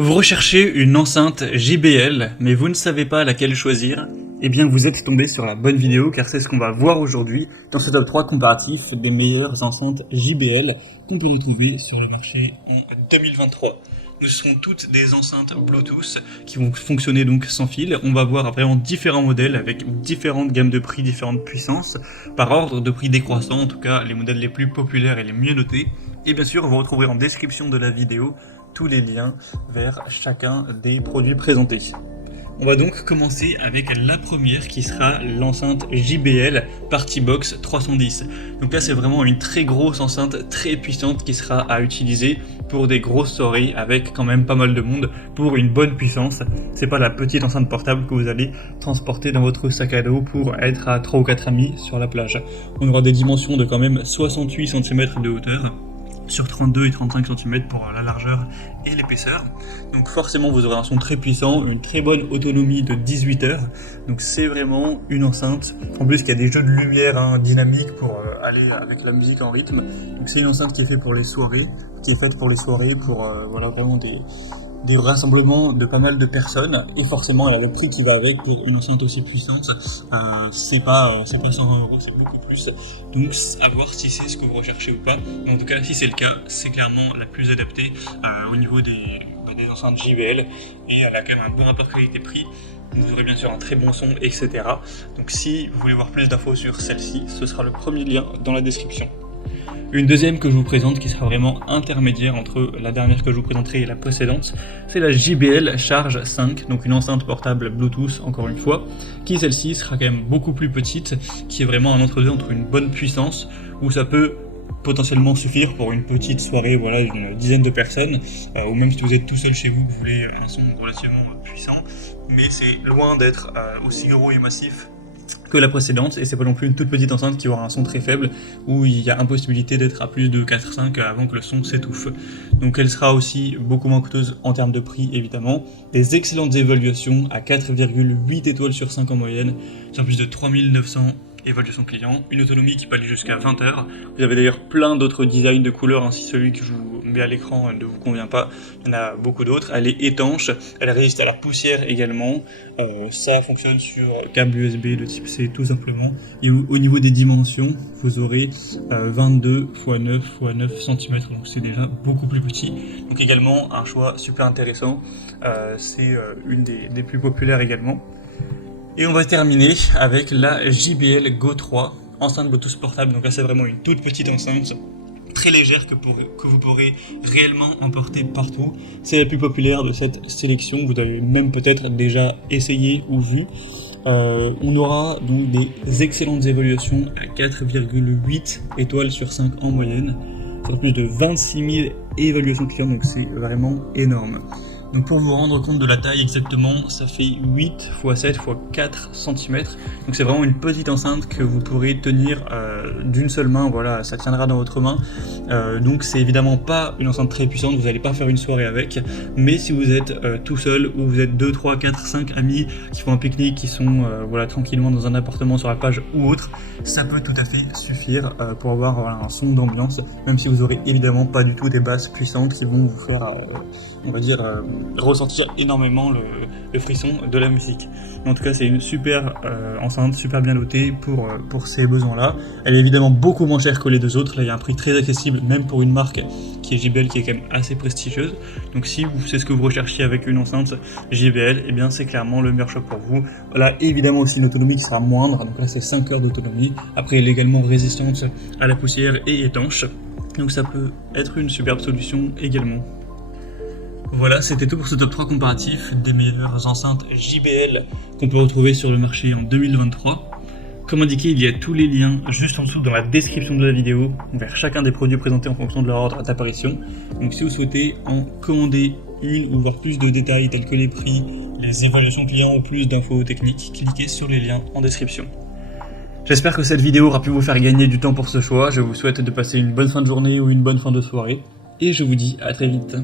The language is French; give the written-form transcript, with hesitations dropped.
Vous recherchez une enceinte JBL, mais vous ne savez pas laquelle choisir? Eh bien vous êtes tombé sur la bonne vidéo car c'est ce qu'on va voir aujourd'hui dans ce top 3 comparatif des meilleures enceintes JBL qu'on peut retrouver sur le marché en 2023. Nous seront toutes des enceintes Bluetooth qui vont fonctionner donc sans fil. On va voir vraiment différents modèles avec différentes gammes de prix, différentes puissances, par ordre de prix décroissant, en tout cas les modèles les plus populaires et les mieux notés. Et bien sûr, vous retrouverez en description de la vidéo tous les liens vers chacun des produits présentés. On va donc commencer avec la première qui sera l'enceinte JBL Partybox 310. Donc là c'est vraiment une très grosse enceinte, très puissante qui sera à utiliser pour des grosses soirées avec quand même pas mal de monde pour une bonne puissance. C'est pas la petite enceinte portable que vous allez transporter dans votre sac à dos pour être à 3 ou 4 amis sur la plage. On aura des dimensions de quand même 68 cm de hauteur sur 32 et 35 cm pour la largeur et l'épaisseur. Donc forcément vous aurez un son très puissant, une très bonne autonomie de 18 heures. Donc c'est vraiment une enceinte. En plus il y a des jeux de lumière dynamiques pour aller avec la musique en rythme. Donc c'est une enceinte qui est faite pour les soirées, pour voilà, vraiment des rassemblements de pas mal de personnes, et forcément elle a le prix qui va avec. Pour une enceinte aussi puissante, c'est pas 100 €, c'est beaucoup plus. Donc à voir si c'est ce que vous recherchez ou pas. Mais en tout cas si c'est le cas, c'est clairement la plus adaptée au niveau des enceintes JBL, et elle a quand même un bon rapport qualité-prix. Vous aurez bien sûr un très bon son, etc. Donc si vous voulez voir plus d'infos sur celle-ci, ce sera le premier lien dans la description. Une deuxième que je vous présente qui sera vraiment intermédiaire entre la dernière que je vous présenterai et la précédente, c'est la JBL Charge 5, donc une enceinte portable Bluetooth encore une fois, qui celle-ci sera quand même beaucoup plus petite, qui est vraiment un entre-deux entre une bonne puissance, où ça peut potentiellement suffire pour une petite soirée, voilà, une dizaine de personnes, ou même si vous êtes tout seul chez vous, vous voulez un son relativement puissant, mais c'est loin d'être aussi gros et massif que la précédente, et c'est pas non plus une toute petite enceinte qui aura un son très faible où il y a impossibilité d'être à plus de 4-5 avant que le son s'étouffe. Donc elle sera aussi beaucoup moins coûteuse en termes de prix évidemment. Des excellentes évaluations à 4,8 étoiles sur 5 en moyenne, sur plus de 3900 évaluation client, une autonomie qui peut aller jusqu'à 20 heures. Vous avez d'ailleurs plein d'autres designs de couleurs, si celui que je vous mets à l'écran ne vous convient pas, il y en a beaucoup d'autres. Elle est étanche, elle résiste à la poussière également, ça fonctionne sur câble USB de type C tout simplement. Et au niveau des dimensions, vous aurez 22 x 9 x 9 cm, donc c'est déjà beaucoup plus petit. Donc également un choix super intéressant, c'est une des plus populaires également. Et on va terminer avec la JBL Go 3, enceinte Bluetooth portable. Donc là c'est vraiment une toute petite enceinte, très légère que vous pourrez réellement emporter partout. C'est la plus populaire de cette sélection, vous avez même peut-être déjà essayé ou vu. On aura donc des excellentes évaluations à 4,8 étoiles sur 5 en moyenne, sur plus de 26 000 évaluations clients, donc c'est vraiment énorme. Donc pour vous rendre compte de la taille exactement, ça fait 8 x 7 x 4 cm. Donc c'est vraiment une petite enceinte que vous pourrez tenir d'une seule main, voilà, ça tiendra dans votre main. Donc c'est évidemment pas une enceinte très puissante, vous n'allez pas faire une soirée avec. Mais si vous êtes tout seul, ou vous êtes 2, 3, 4, 5 amis qui font un pique-nique, qui sont voilà, tranquillement dans un appartement sur la plage ou autre, ça peut tout à fait suffire pour avoir voilà, un son d'ambiance, même si vous aurez évidemment pas du tout des basses puissantes qui vont vous faire, on va dire, ressentir énormément le frisson de la musique. Mais en tout cas c'est une super enceinte, super bien notée pour ces besoins-là. Elle est évidemment beaucoup moins chère que les deux autres, là il y a un prix très accessible même pour une marque qui est JBL, qui est quand même assez prestigieuse. Donc si c'est ce que vous recherchiez avec une enceinte JBL, eh bien c'est clairement le meilleur choix pour vous. Là évidemment aussi une autonomie qui sera moindre, donc là c'est 5 heures d'autonomie. Après elle est également résistante à la poussière et étanche, donc ça peut être une superbe solution également. Voilà, c'était tout pour ce top 3 comparatif des meilleures enceintes JBL qu'on peut retrouver sur le marché en 2023. Comme indiqué, il y a tous les liens juste en dessous dans la description de la vidéo vers chacun des produits présentés en fonction de leur ordre d'apparition. Donc si vous souhaitez en commander une ou voir plus de détails tels que les prix, les évaluations clients ou plus d'infos techniques, cliquez sur les liens en description. J'espère que cette vidéo aura pu vous faire gagner du temps pour ce choix. Je vous souhaite de passer une bonne fin de journée ou une bonne fin de soirée. Et je vous dis à très vite.